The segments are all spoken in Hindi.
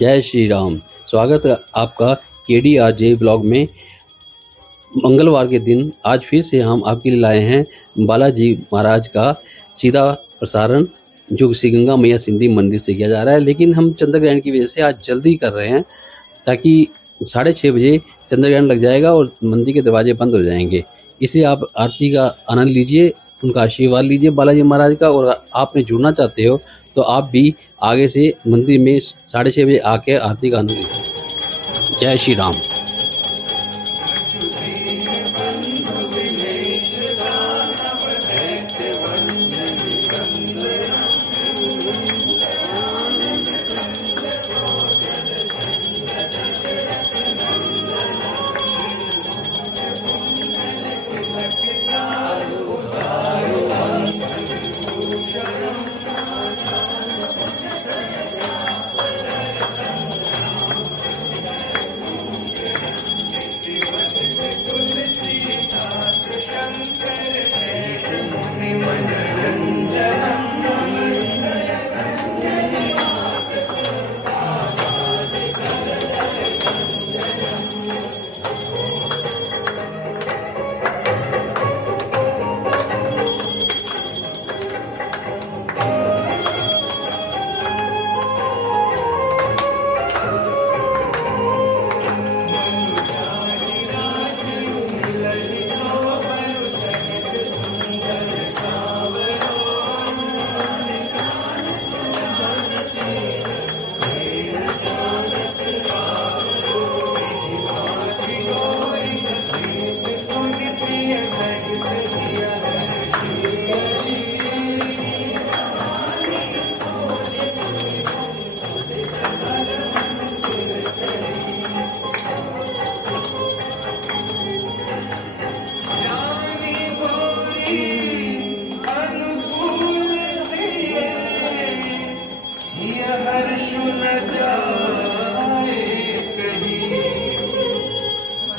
जय श्री राम। स्वागत है आपका KDRJ ब्लॉग में। मंगलवार के दिन आज फिर से हम आपके लिए लाए हैं बालाजी महाराज का सीधा प्रसारण, जो श्री गंगा मैया सिंधी मंदिर से किया जा रहा है। लेकिन हम चंद्र ग्रहण की वजह से आज जल्दी कर रहे हैं, ताकि 6:30 बजे चंद्र ग्रहण लग जाएगा और मंदिर के दरवाजे बंद हो जाएंगे। इसलिए आप आरती का आनंद लीजिए, उनका आशीर्वाद लीजिए बालाजी महाराज का। और आपने जुड़ना चाहते हो तो आप भी आगे से मंदिर में 6:30 बजे आके आरती का आनंद लीजिए। जय श्री राम।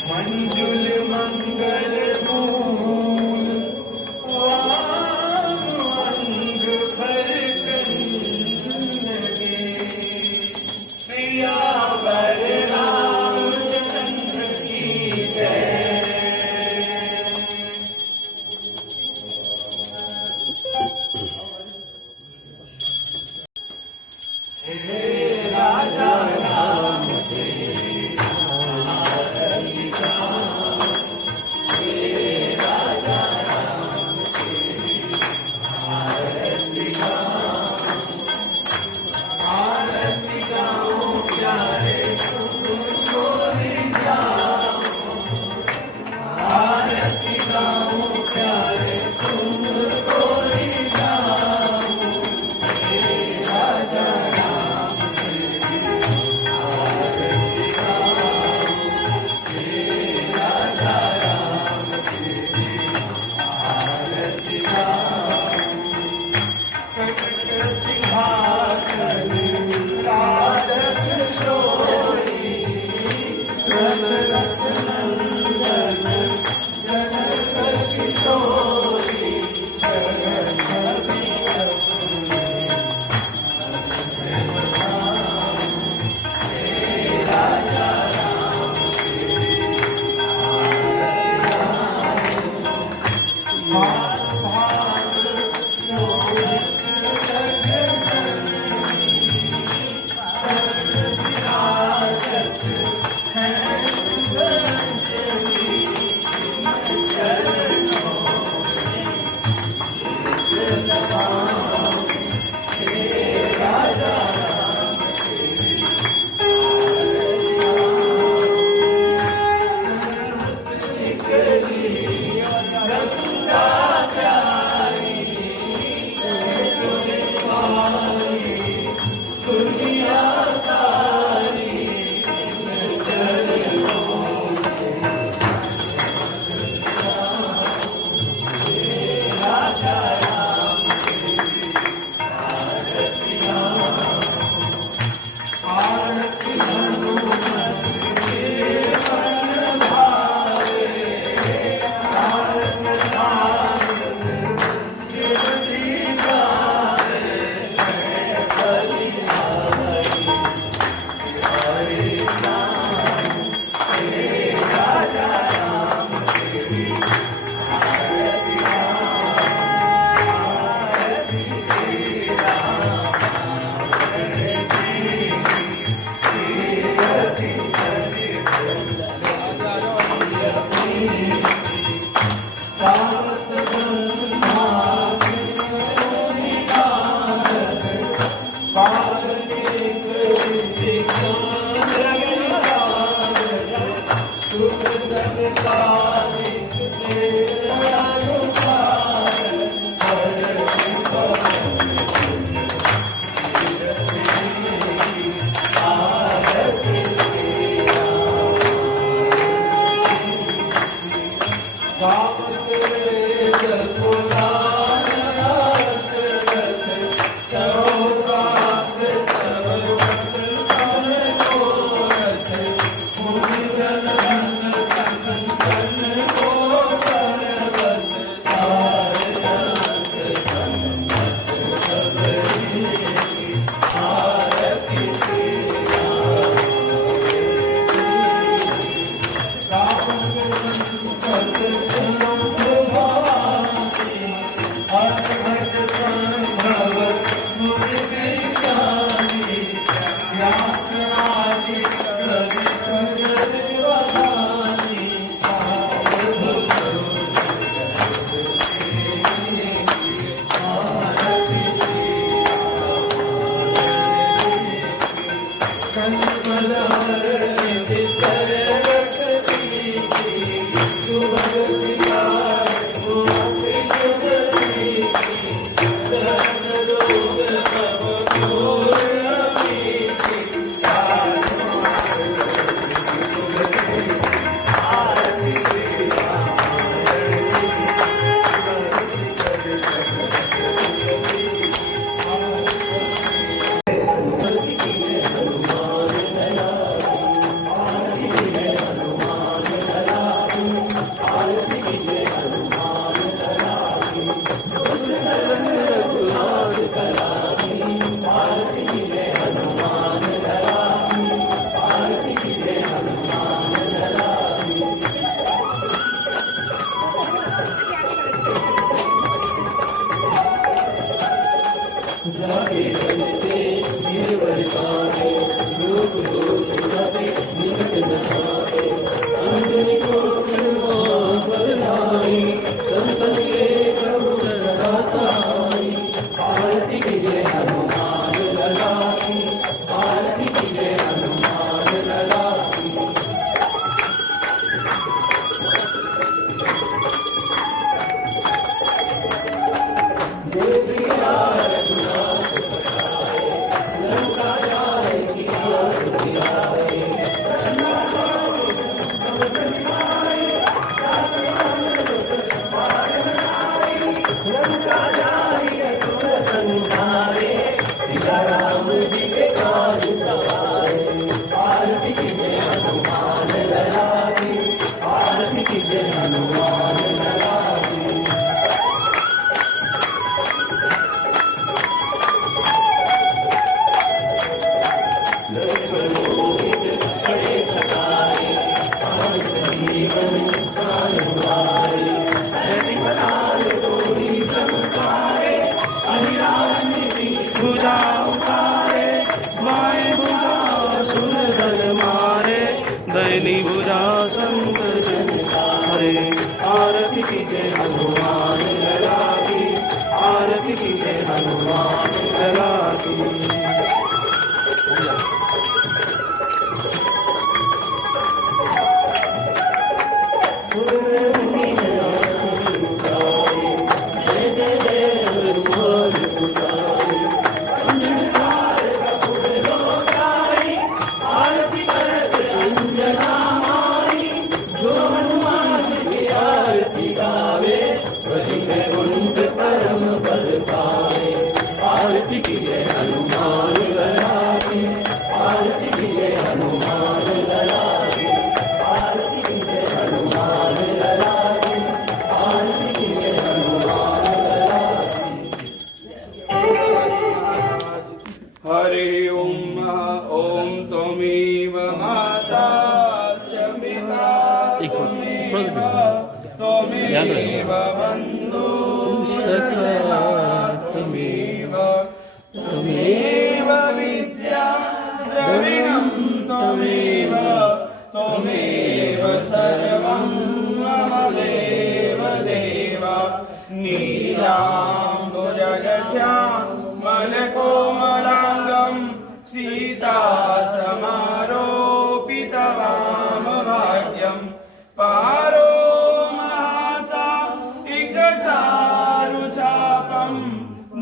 मंजुल मंगल मूल अंग भर कन्नगे सियावर रामचंद्र की जय। हे राजा राम कन्मलहरण विसर रस पीति सुभग सिंगार गोपी जुगती धन रोग तब घोर अमीति आरती श्री भुजा उतारे बाएं भुजा सुरधर मारे दैनी भुजा संत जन हरे आरती की जय हनुमान लला की आरती की जय हनुमान लला की हरि ओम ओम त्वमेव माता च पिता त्वमेव बन्धु सखा त्वमेव विद्या द्रविणं त्वमेव सर्वं मम देव नीलाम्बुजगश्यामलकोमलाङ्गं सीतासमारोपितवामभाग्यं पारो महासायिकचारुचापं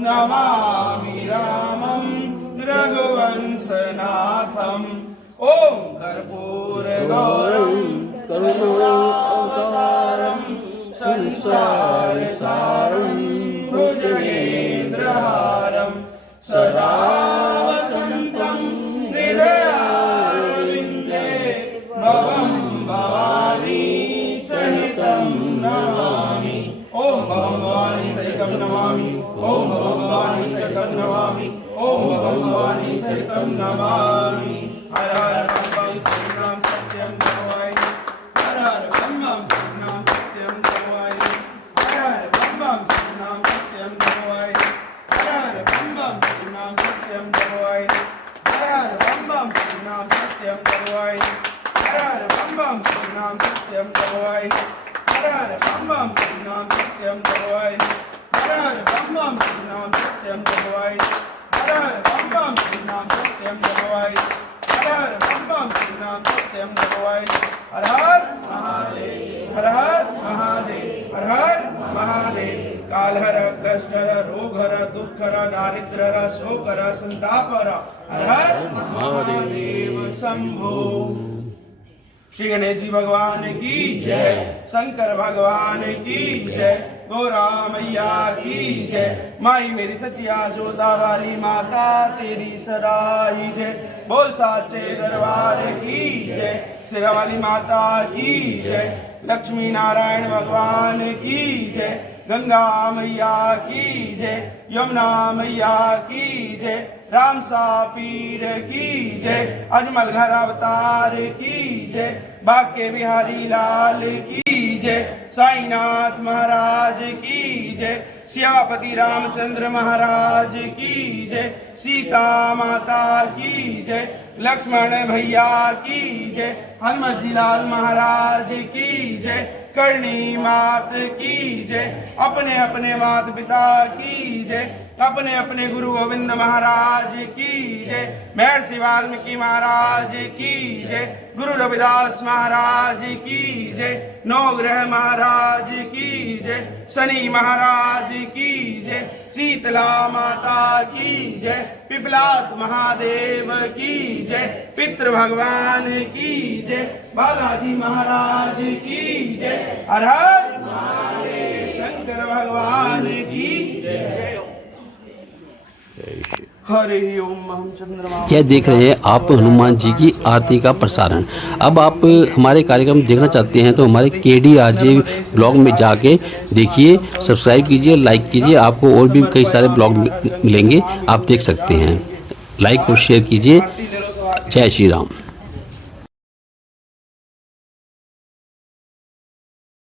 नमामि रामं रघुवंशनाथम् ॐ कर्पूरगौरं करुणावतारं संसारसारं भुजगेन्द्रहारं सदा वसन्तं हृदयारविन्दे भवं भवानी सहितं नमामि ॐ भवं भवानी सहितं नमामि ॐ भवं भवानी सहितं नमामि ॐ भवं भवानी सहितं नमामि हर हर बम श्रीराम सत्यं भवाय हर हर बम श्रीराम सत्यं भवाय हर हर बम श्रीराम सत्यं भवाय हर हर बम श्रीराम सत्यं भवाय हर हर बम श्रीराम सत्यं भवाय हर हर बम श्रीराम सत्यं भवाय हर हर बम श्रीराम सत्यं भवाय हर हर बम श्रीराम सत्यं भवाय हर हर बम श्रीराम सत्यं भवाय हर से हम भगवान हर हर महादेव हर हर महादेव हर हर महादेव कालहर कष्टहर रोगहर दुःखहर दारिद्र्यहर शोकहर संतापहर हर हर महादेव शंभो। श्री गणेश जी भगवान की जय, शंकर भगवान की जय, गौरा मैया की जय। माई मेरी सचिया जोता वाली माता तेरी सदा ही जय। बोल साचे दरबार की जय, सिरा वाली माता की जय। लक्ष्मी नारायण भगवान की जय, गंगा मैया की जय, यमुना मैया की जय, रामसा पीर की जय, अजमल घर अवतार की जय, बाके बिहारी लाल की जय, साईनाथ महाराज की जय, सियापति रामचंद्र महाराज की जय, सीता माता की जय, लक्ष्मण भैया की जय, हनुमत जी लाल महाराज की जय, करणी मात की जय, अपने अपने माता पिता की जय, अपने अपने गुरु गोविंद महाराज की जय, महर्षि वाल्मीकि महाराज की जय, गुरु रविदास महाराज की जय, नवग्रह महाराज की जय, शनि महाराज की जय, शीतला माता की जय, पिपलाद महादेव की जय, पितृ भगवान की जय, बालाजी महाराज की जय, हर हर महादेव, शंकर भगवान की जय। हरि ओम। हम चंद्रमा यह देख रहे हैं आप हनुमान जी की आरती का प्रसारण। अब आप हमारे कार्यक्रम देखना चाहते हैं तो हमारे KDRJ ब्लॉग में जाके देखिए, सब्सक्राइब कीजिए, लाइक कीजिए। आपको और भी कई सारे ब्लॉग मिलेंगे, आप देख सकते हैं। लाइक और शेयर कीजिए। जय श्री राम।